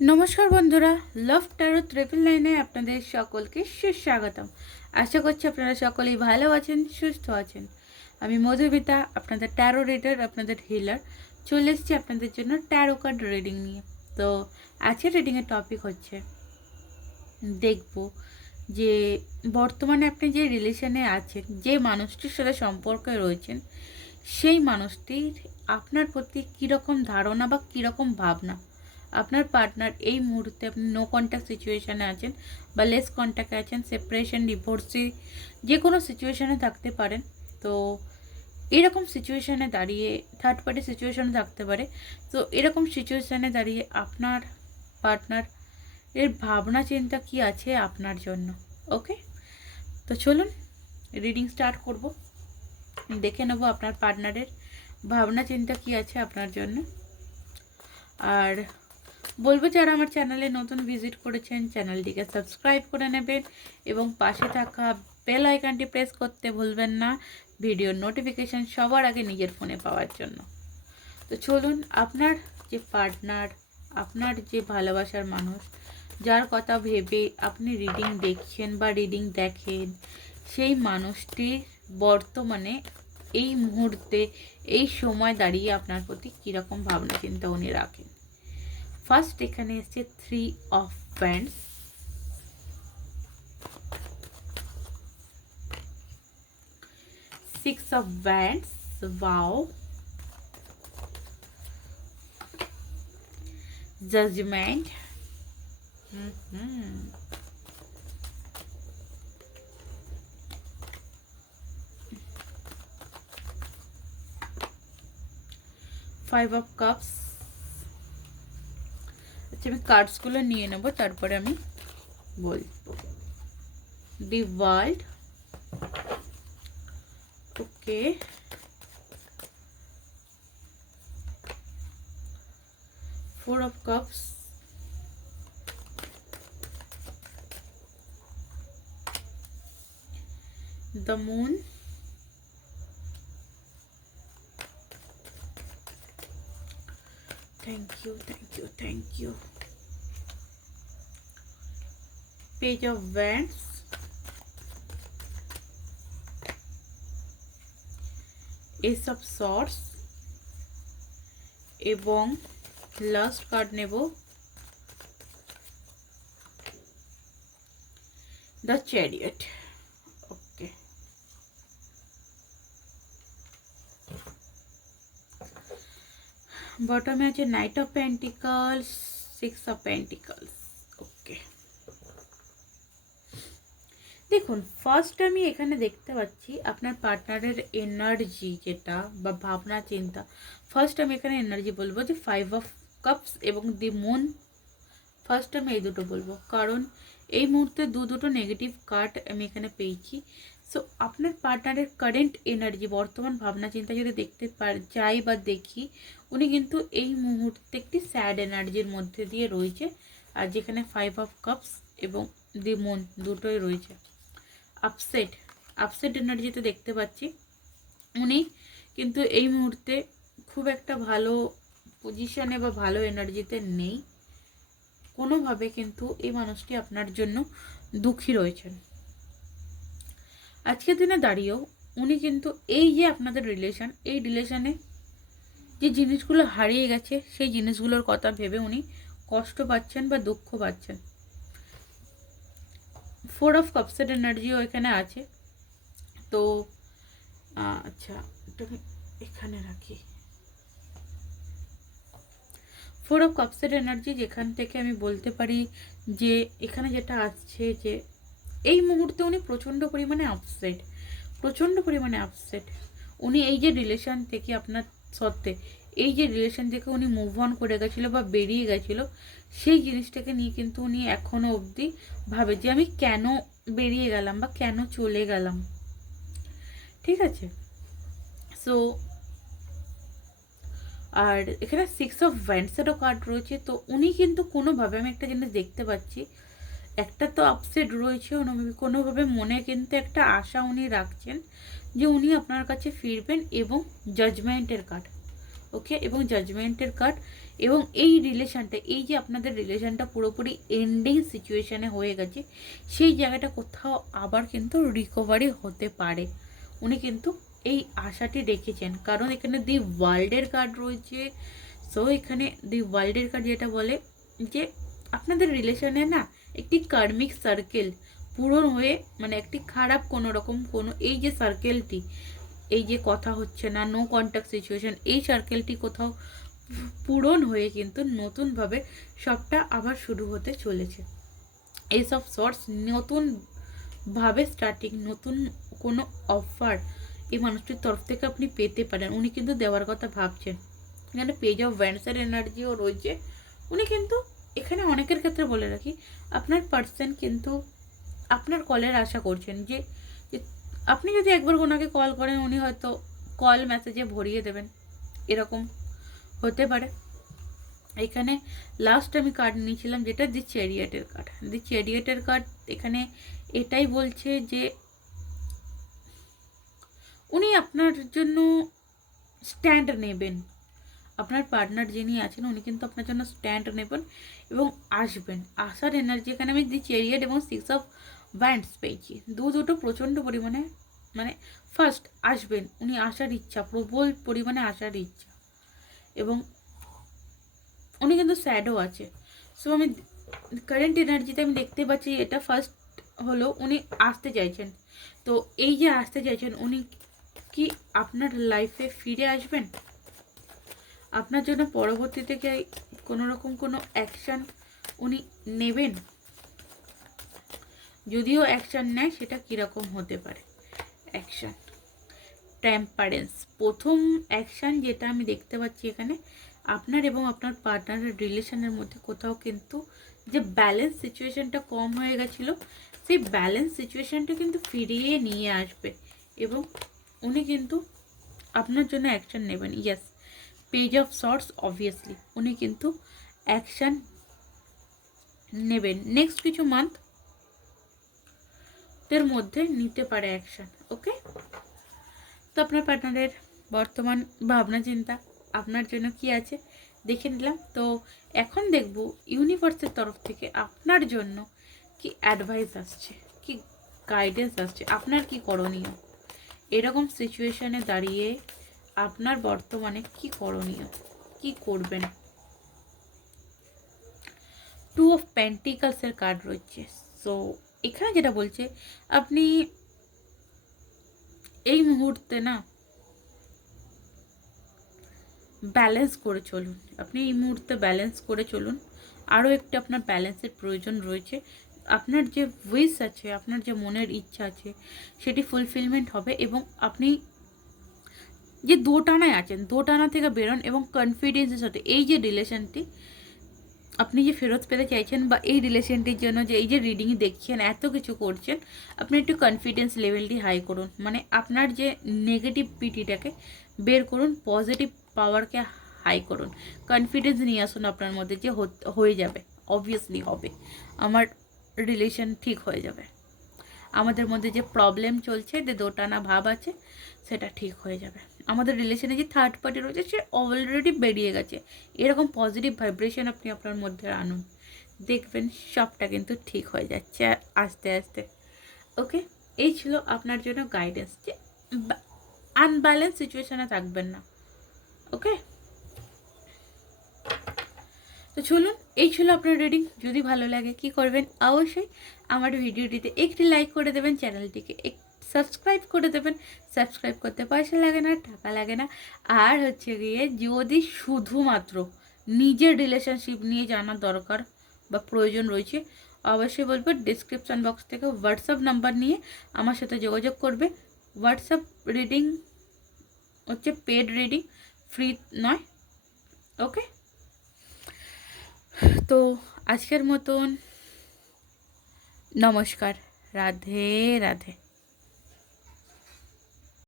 নমস্কার বন্ধুরা লাভ taro triple লাইনে আপনাদের সকলকে সুস্বাগতম। আশা করছি আপনারা সকলেই ভালো আছেন, সুস্থ আছেন। আমি মধুমিতা, আপনাদের ট্যারো রিডার আপনাদের হিলার চলে এসেছি আপনাদের জন্য ট্যারো কার্ড রিডিং নিয়ে। তো, আজকের রিডিংয়ের টপিক হচ্ছে, দেখব যে বর্তমানে আপনি যে রিলেশনে আছেন, যে মানুষটির সাথে সম্পর্কে রয়েছেন, সেই মানুষটির আপনার প্রতি কীরকম ধারণা বা কীরকম ভাবনা আপনার পার্টনার এই মুহূর্তে আপনি নো কন্ট্যাক্ট সিচুয়েশানে আছেন বা লেস কন্ট্যাক্টে আছেন সেপারেশন ডিভোর্সি যে কোনো সিচুয়েশানে থাকতে পারেন। তো এরকম সিচুয়েশানে দাঁড়িয়ে থার্ড পার্টি সিচুয়েশানে থাকতে পারে। তো এরকম সিচুয়েশানে দাঁড়িয়ে আপনার পার্টনার এর ভাবনা, চিন্তা কি আছে আপনার জন্য? ওকে তো চলুন রিডিং স্টার্ট করব। দেখে নেব আপনার পার্টনারের ভাবনা, চিন্তা কি আছে আপনার জন্য। আর বলব, যারা আমার চ্যানেলে নতুন ভিজিট করেছেন, চ্যানেলটিকে সাবস্ক্রাইব করে নেবেন এবং পাশে থাকা বেল আইকনটি প্রেস করতে ভুলবেন না, ভিডিওর নোটিফিকেশান সবার আগে নিজের ফোনে পাওয়ার জন্য। তো চলুন, আপনার যে পার্টনার, আপনার যে ভালোবাসার মানুষ, যার কথা ভেবে আপনি রিডিং দেখছেন বা রিডিং দেখেন, সেই মানুষটির বর্তমানে এই মুহূর্তে, এই সময় দাঁড়িয়ে আপনার প্রতি কীরকম ভাবনা চিন্তা উনি রাখেন? ফার্স্ট এখানে এসছে three of pentacles six of wands wow judgement five of cups আচ্ছা আমি কার্ডসগুলো নিয়ে নেব, তারপরে আমি বলব। The world. Okay. Four of cups. the moon thank you thank you thank you page of wands ace of swords এবং last card নেব দ্য চ্যারিয়ট ওকে বটমে আছে knight of pentacles six of pentacles okay দেখুন first আমি এখানে দেখতে পাচ্ছি আপনার পার্টনারের এনার্জি যেটা বা ভাবনা, চিন্তা। ফার্স্ট আমি এখানে এনার্জি বলব যে ফাইভ অফ কাপস এবং দি মুন ফার্স্ট আমি এই দুটো বলব। কারণ এই মুহূর্তে দু দুটো নেগেটিভ কার্ড আমি এখানে পেয়েছি। সো আপনার পার্টনারের কারেন্ট এনার্জি বর্তমান ভাবনা, চিন্তা যদি দেখতে পার যাই বা দেখি, উনি কিন্তু এই মুহূর্তে একটি স্যাড এনার্জির মধ্যে দিয়ে রয়েছে। আর যেখানে ফাইভ অফ কাপস এবং দি মুন দুটোই রয়েছে। আপসেট আপসেট এনার্জিতে দেখতে পাচ্ছি। উনি কিন্তু এই মুহূর্তে খুব একটা ভালো পজিশনে বা ভালো এনার্জিতে নেই। কোনোভাবে কিন্তু এই মানুষটি আপনার জন্য দুঃখী রয়েছেন। আজকের দিনে দাঁড়িয়েও উনি কিন্তু এই যে আপনাদের রিলেশান এই রিলেশানে যে জিনিসগুলো হারিয়ে গেছে, সেই জিনিসগুলোর কথা ভেবে উনি কষ্ট পাচ্ছেন বা দুঃখ পাচ্ছেন। ফোর অফ কাপসের এনার্জিও এখানে আছে। তো আচ্ছা এটা আমি এখানে রাখি। ফোর অফ কাপসের এনার্জি যেখান থেকে আমি বলতে পারি যে, এখানে যেটা আসছে যে, এই মুহূর্তে উনি প্রচণ্ড পরিমাণে আপসেট প্রচণ্ড পরিমাণে আপসেট উনি এই যে রিলেশন থেকে আপনার সত্ত্বে এই যে রিলেশন থেকে উনি মুভ অন করে গেছিল বা বেরিয়ে গেছিল, সেই জিনিসটাকে নিয়ে কিন্তু উনি এখনও অবধি ভাবে যে আমি কেন বেরিয়ে গেলাম বা কেন চলে গেলাম। ঠিক আছে? সো আর এখানে সিক্স অফ ভ্যান্ডসেরও কার্ড রয়েছে, তো উনি কিন্তু কোনোভাবে আমি একটা জিনিস দেখতে পাচ্ছি, একটা তো আপসেট রয়েছে কোনোভাবে মনে কিন্তু একটা আশা উনি রাখছেন যে উনি আপনার কাছে ফিরবেন এবং জাজমেন্টের কার্ড ওকে, এবং জাজমেন্টের কার্ড এবং এই রিলেশনটা এই যে আপনাদের রিলেশনটা পুরোপুরি এন্ডিং সিচুয়েশানে হয়ে গেছে, সেই জায়গাটা কোথাও আবার কিন্তু রিকভারি হতে পারে। উনি কিন্তু এই আশাটি রেখেছেন। কারণ এখানে দি ওয়ার্ল্ডের কার্ড রয়েছে। সো এখানে দি ওয়ার্ল্ডের কার্ড যেটা বলে যে, আপনাদের রিলেশনে না একটি কার্মিক সার্কেল পূরণ হয়ে মানে একটি খারাপ কোনো রকম কোনো, এই যে সার্কেলটি এই যে কথা হচ্ছে না নো কন্ট্যাক্ট সিচুয়েশন এই সার্কেলটি কোথাও পূরণ হয়ে কিন্তু নতুনভাবে সবটা আবার শুরু হতে চলেছে। এইসব সোর্স নতুনভাবে স্টার্টিং নতুন কোনো অফার এই মানুষটির তরফ থেকে আপনি পেতে পারেন। উনি কিন্তু দেওয়ার কথা ভাবছেন। এখানে পেজ অফ ভ্যান্সের এনার্জিও রয়েছে। উনি কিন্তু এখানে অনেকের ক্ষেত্রে বলে রাখি, আপনার পার্সন কিন্তু আপনার কলের আশা করছেন যে আপনি যদি একবার ওনাকে কল করেন, উনি হয়তো কল মেসেজে ভরিয়ে দেবেন। এরকম হতে পারে। এখানে লাস্ট আমি কার্ড নিয়েছিলাম, যেটা দি চ্যারিয়েটের কার্ড দি চ্যারিয়েটের কার্ড এখানে এটাই বলছে যে, উনি আপনার জন্য স্ট্যান্ড নেবেন। আপনার পার্টনার যিনি আছেন, উনি কিন্তু আপনার জন্য স্ট্যান্ড নেবেন এবং আসবেন। আসার এনার্জি এখানে আমি দি চেরিয়েট এবং সিক্স অফ ব্যান্ডস পেয়েছি। দু দুটো প্রচণ্ড পরিমাণে মানে ফার্স্ট আসবেন, উনি আসার ইচ্ছা, প্রবল পরিমাণে আসার ইচ্ছা। এবং উনি কিন্তু স্যাডও আছে। সো আমি কারেন্ট এনার্জিতে আমি দেখতে পাচ্ছি এটা ফার্স্ট হলো উনি আসতে চাইছেন। তো এই যে আসতে চাইছেন, উনি কি আপনার লাইফে ফিরে আসবেন? আপনার জন্য পরবর্তীতে কি কোনো রকম কোনো অ্যাকশান উনি নেবেন? যদিও অ্যাকশান নেয়, সেটা কীরকম হতে পারে? অ্যাকশান ট্যাম্পারেন্স প্রথম অ্যাকশান যেটা আমি দেখতে পাচ্ছি এখানে, আপনার এবং আপনার পার্টনারের রিলেশনের মধ্যে কোথাও কিন্তু যে ব্যালেন্স সিচুয়েশনটা কম হয়ে গেছিল, সেই ব্যালেন্স সিচুয়েশনটা কিন্তু ফিরিয়ে নিয়ে আসবে এবং উনি কিন্তু আপনার জন্য অ্যাকশান নেবেন। Yes page of swords obviously উনি কিন্তু অ্যাকশান নেবেন। নেক্সট কিছু মান্থ এর মধ্যে নিতে পারে অ্যাকশান ওকে তো আপনার পার্টনারের বর্তমান ভাবনা চিন্তা, আপনার জন্য কি আছে? দেখে নিলাম। তো এখন দেখব ইউনিভার্সের তরফ থেকে আপনার জন্য কি অ্যাডভাইস আসছে, কি গাইডেন্স আসছে, আপনার কি করণীয়? এরকম সিচুয়েশানে দাঁড়িয়ে আপনার বর্তমানে কি করণীয়, কি করবেন? টু অফ প্যান্টিকালসের কার্ড রয়েছে সো এখানে যেটা বলছে, আপনি এই মুহূর্তে না ব্যালেন্স করে চলুন। আপনি এই মুহূর্তে ব্যালেন্স করে চলুন। আরও একটি আপনার ব্যালেন্সের প্রয়োজন রয়েছে। আপনার যে উইস আছে, আপনার যে মনের ইচ্ছা আছে, সেটি ফুলফিলমেন্ট হবে এবং আপনি যে দোটানায় আছেন, দোটানা থেকে বেরোন এবং কনফিডেন্সের সাথে এই যে রিলেশনটি আপনি যে ফেরত পেতে চাইছেন বা এই রিলেশনটির জন্য যে এই যে রিডিং দেখছেন, এত কিছু করছেন, আপনি একটু কনফিডেন্স লেভেলটি হাই করুন। মানে আপনার যে নেগেটিভ পিটিটাকে বের করুন পজিটিভ পাওয়ারকে হাই করুন। কনফিডেন্স নিয়ে আসুন আপনার মধ্যে যে হয়ে যাবে অবভিয়াসলি হবে। আমার রিলেশন ঠিক হয়ে যাবে। আমাদের মধ্যে যে প্রবলেম চলছে, যে দোটানা ভাব আছে, সেটা ঠিক হয়ে যাবে। আমাদের রিলেশনে যে থার্ড পার্টি রয়েছে, সে অলরেডি বেরিয়ে গেছে। এরকম পজিটিভ ভাইব্রেশন আপনি আপনার মধ্যে আনুন। দেখবেন সবটা কিন্তু ঠিক হয়ে যাচ্ছে আস্তে আস্তে। ওকে এই ছিল আপনার জন্য গাইডেন্স যে আনব্যালেন্স সিচুয়েশনে থাকবেন না। ওকে তো চলুন, এই ছিল আপনার রিডিং যদি ভালো লাগে কি করবেন, অবশ্যই আমার ভিডিওটিতে একটি লাইক করে দেবেন চ্যানেলটিকে এক সাবস্ক্রাইব করে দেবেন। সাবস্ক্রাইব করতে পয়সা লাগে না, টাকা লাগে না। আর হচ্ছে গিয়ে যদি শুধুমাত্র নিজের রিলেশনশিপ নিয়ে জানার দরকার বা প্রয়োজন রয়েছে, অবশ্যই বলব ডিসক্রিপশান বক্স থেকে হোয়াটসঅ্যাপ নাম্বার নিয়ে আমার সাথে যোগাযোগ করবে। হোয়াটসঅ্যাপ রিডিং হচ্ছে পেড রিডিং ফ্রি নয় ওকে তো আজকের মতন নমস্কার, রাধে রাধে।